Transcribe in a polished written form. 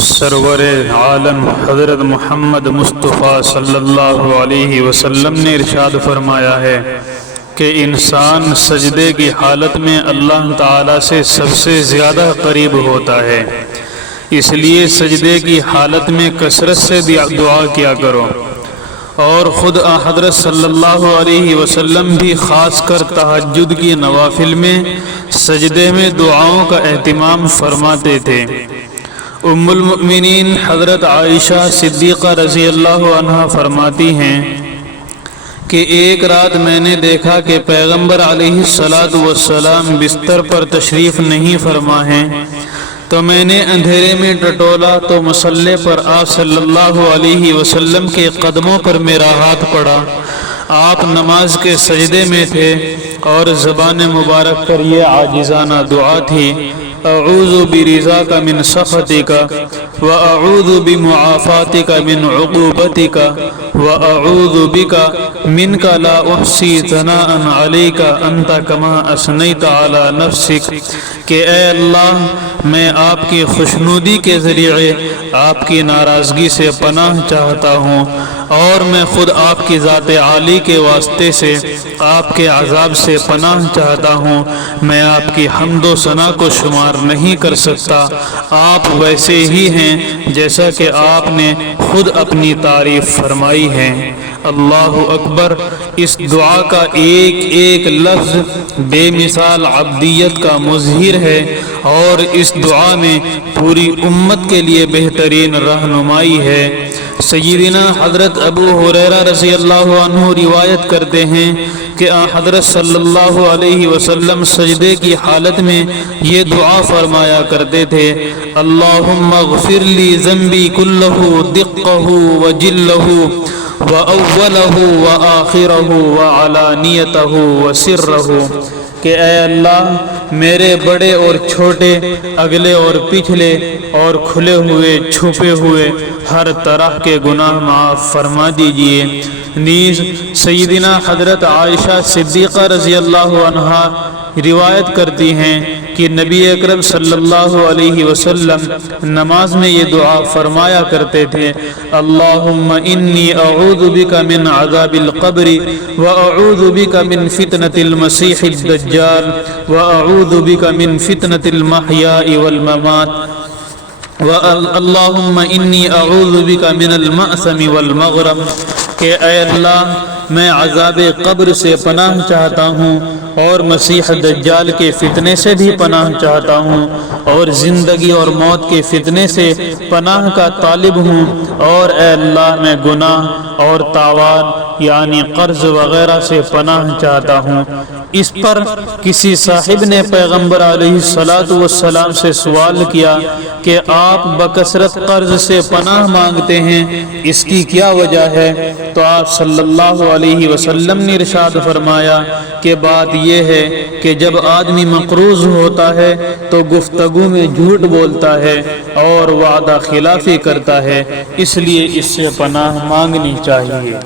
سرور عالم حضرت محمد مصطفیٰ صلی اللہ علیہ وسلم نے ارشاد فرمایا ہے کہ انسان سجدے کی حالت میں اللہ تعالیٰ سے سب سے زیادہ قریب ہوتا ہے، اس لیے سجدے کی حالت میں کثرت سے دعا کیا کرو۔ اور خود حضرت صلی اللہ علیہ وسلم بھی خاص کر تہجد کی نوافل میں سجدے میں دعاؤں کا اہتمام فرماتے تھے۔ ام المؤمنین حضرت عائشہ صدیقہ رضی اللہ عنہا فرماتی ہیں کہ ایک رات میں نے دیکھا کہ پیغمبر علیہ السلام بستر پر تشریف نہیں فرما ہیں، تو میں نے اندھیرے میں ٹٹولا تو مصلی پر آپ صلی اللہ علیہ وسلم کے قدموں پر میرا ہاتھ پڑا۔ آپ نماز کے سجدے میں تھے اور زبان مبارک پر یہ عاجزانہ دعا تھی: اعوذ برضاک من سخطک واعوذ بمعافاتک من عقوبتک واعوذ بک منک لا احصی ثناء علیک انت کما اثنیت علی نفسک، کہ اے اللہ میں آپ کی خوشنودی کے ذریعے آپ کی ناراضگی سے پناہ چاہتا ہوں، اور میں خود آپ کی ذات عالی کے واسطے سے آپ کے عذاب سے پناہ چاہتا ہوں۔ میں آپ کی حمد و ثنا کو شمار نہیں کر سکتا، آپ ویسے ہی ہیں جیسا کہ آپ نے خود اپنی تعریف فرمائی ہے۔ اللہ اکبر۔ اس دعا کا ایک ایک لفظ بے مثال عبدیت کا مظہر ہے، اور اس دعا میں پوری امت کے لیے بہترین رہنمائی ہے۔ سیدنا حضرت ابو ہریرہ رضی اللہ عنہ روایت کرتے ہیں کہ حضرت صلی اللہ علیہ وسلم سجدے کی حالت میں یہ دعا فرمایا کرتے تھے: اللہم اغفر لی ذنبی کلہ دقہ وجلہ وَأَوَّلَهُ وَآخِرَهُ وَعَلَانِيَتَهُ وَسِرَّهُ، کہ اے اللہ میرے بڑے اور چھوٹے، اگلے اور پچھلے، اور کھلے ہوئے چھپے ہوئے ہر طرح کے گناہ معاف فرما دیجئے۔ نیز سیدنا حضرت عائشہ صدیقہ رضی اللہ عنہا روایت کرتی ہیں کہ نبی اکرم صلی اللہ علیہ وسلم نماز میں یہ دعا فرمایا کرتے تھے: اللہم انی اعوذ بک من عذاب القبر واعوذ بک من فتنة المسیح الدجال واعوذ بک من فتنة المحیاء والممات اللہم انی اعوذ بک من المأثم والمغرم، کہ اے اللہ میں عذاب قبر سے پناہ چاہتا ہوں، اور مسیح دجال کے فتنے سے بھی پناہ چاہتا ہوں، اور زندگی اور موت کے فتنے سے پناہ کا طالب ہوں، اور اے اللہ میں گناہ اور تاوان یعنی قرض وغیرہ سے پناہ چاہتا ہوں۔ اس پر کسی صاحب نے پیغمبر علیہ السلام سے سوال کیا کہ آپ بکثرت قرض سے پناہ مانگتے ہیں، اس کی کیا وجہ ہے؟ تو آپ صلی اللہ علیہ وسلم نے ارشاد فرمایا کہ بات یہ ہے کہ جب آدمی مقروض ہوتا ہے تو گفتگو میں جھوٹ بولتا ہے اور وعدہ خلافی کرتا ہے، اس لیے اس سے پناہ مانگنی چاہیے۔